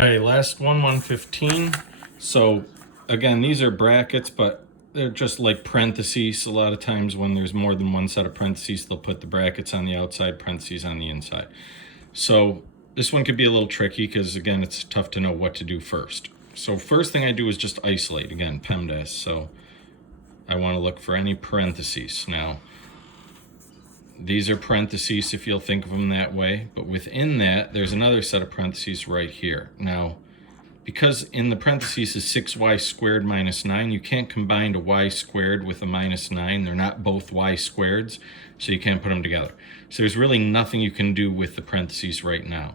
All right, last one, 115. So again, these are brackets, but they're just like parentheses. A lot of times when there's more than one set of parentheses, they'll put the brackets on the outside, parentheses on the inside. So this one could be a little tricky because again, it's tough to know what to do first. So first thing I do is just isolate, again, PEMDAS. So I want to look for any parentheses. Now, these are parentheses if you'll think of them that way, but within that, there's another set of parentheses right here. Now, because in the parentheses is 6y squared minus 9, you can't combine a y squared with a minus 9. They're not both y squareds, so you can't put them together. So there's really nothing you can do with the parentheses right now.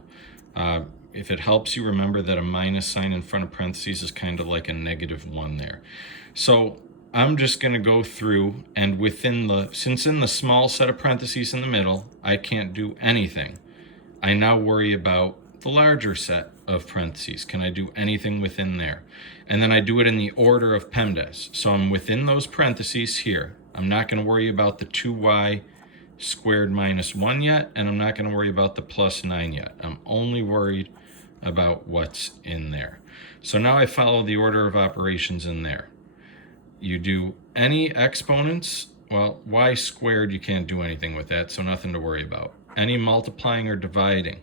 If it helps you, remember that a minus sign in front of parentheses is kind of like a -1 there. So I'm just going to go through, and since in the small set of parentheses in the middle, I can't do anything, I now worry about the larger set of parentheses. Can I do anything within there? And then I do it in the order of PEMDAS. So I'm within those parentheses here. I'm not going to worry about the 2y squared minus 1 yet, and I'm not going to worry about the plus 9 yet. I'm only worried about what's in there. So now I follow the order of operations in there. You do any exponents, well, y squared, you can't do anything with that, so nothing to worry about. Any multiplying or dividing.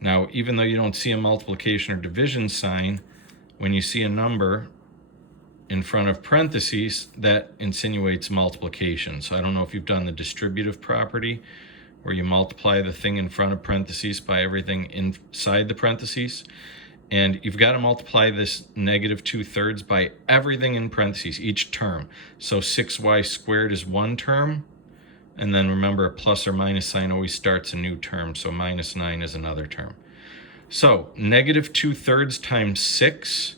Now, even though you don't see a multiplication or division sign, when you see a number in front of parentheses, that insinuates multiplication. So I don't know if you've done the distributive property, where you multiply the thing in front of parentheses by everything inside the parentheses. And you've got to multiply this -2/3 by everything in parentheses, each term. So 6y squared is one term. And then remember, a plus or minus sign always starts a new term. So minus 9 is another term. So -2/3 times 6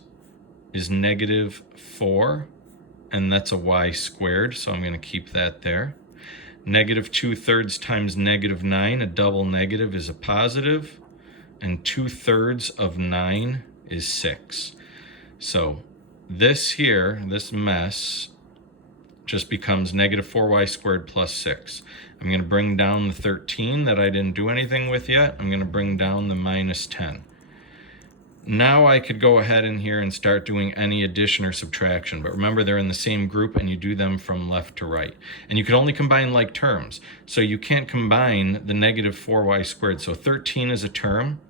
is -4. And that's a y squared. So I'm going to keep that there. -2/3 times -9, a double negative, is a positive. And 2/3 of 9 is 6. So this here, this mess, just becomes -4y squared plus 6. I'm going to bring down the 13 that I didn't do anything with yet. I'm going to bring down the -10. Now I could go ahead in here and start doing any addition or subtraction, but remember they're in the same group and you do them from left to right. And you can only combine like terms. So you can't combine the -4y squared. So 13 is a term,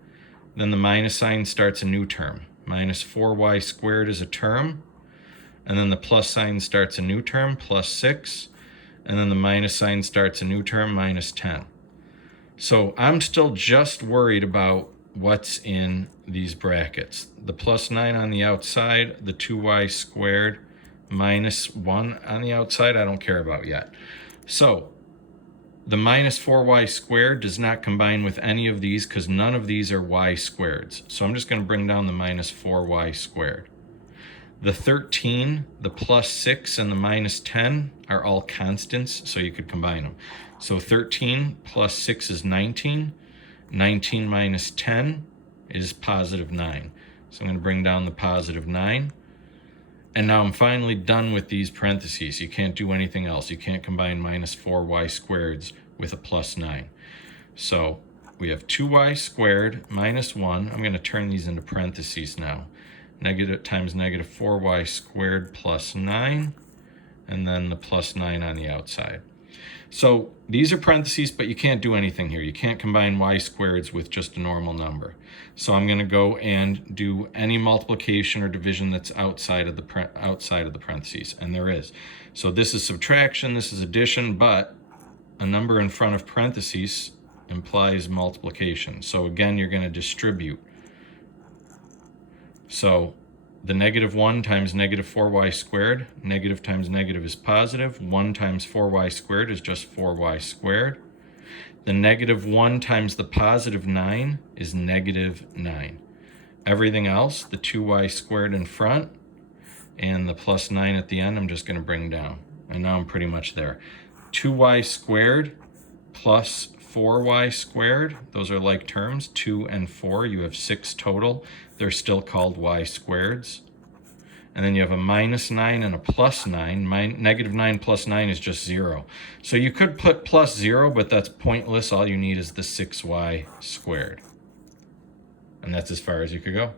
then the minus sign starts a new term. -4y squared is a term, and then the plus sign starts a new term, plus 6, and then the minus sign starts a new term, -10. So I'm still just worried about what's in these brackets. The plus 9 on the outside, the 2y squared minus 1 on the outside, I don't care about yet. So the -4y squared does not combine with any of these because none of these are y squareds. So I'm just going to bring down the -4y squared. The 13, the plus 6, and the -10 are all constants, so you could combine them. So 13 plus 6 is 19. 19 minus 10 is +9. So I'm going to bring down the +9. And now I'm finally done with these parentheses. You can't do anything else. You can't combine -4y squareds with a +9. So we have 2y squared minus 1. I'm going to turn these into parentheses now. Negative times -4y squared plus 9. And then the +9 on the outside. So these are parentheses, but you can't do anything here. You can't combine y squareds with just a normal number. So I'm going to go and do any multiplication or division that's outside of the parentheses, and there is. So this is subtraction, this is addition, but a number in front of parentheses implies multiplication. So again, you're going to distribute. So the -1 times -4y squared, negative times negative is positive. 1 times 4y squared is just 4y squared. The -1 times the +9 is -9. Everything else, the 2y squared in front and the +9 at the end, I'm just going to bring down. And now I'm pretty much there. 2y squared plus 4y squared, those are like terms, 2 and 4, you have 6 total. They're still called y squareds. And then you have a -9 and a +9. -9 plus 9 is just 0. So you could put +0, but that's pointless. All you need is the 6y squared. And that's as far as you could go.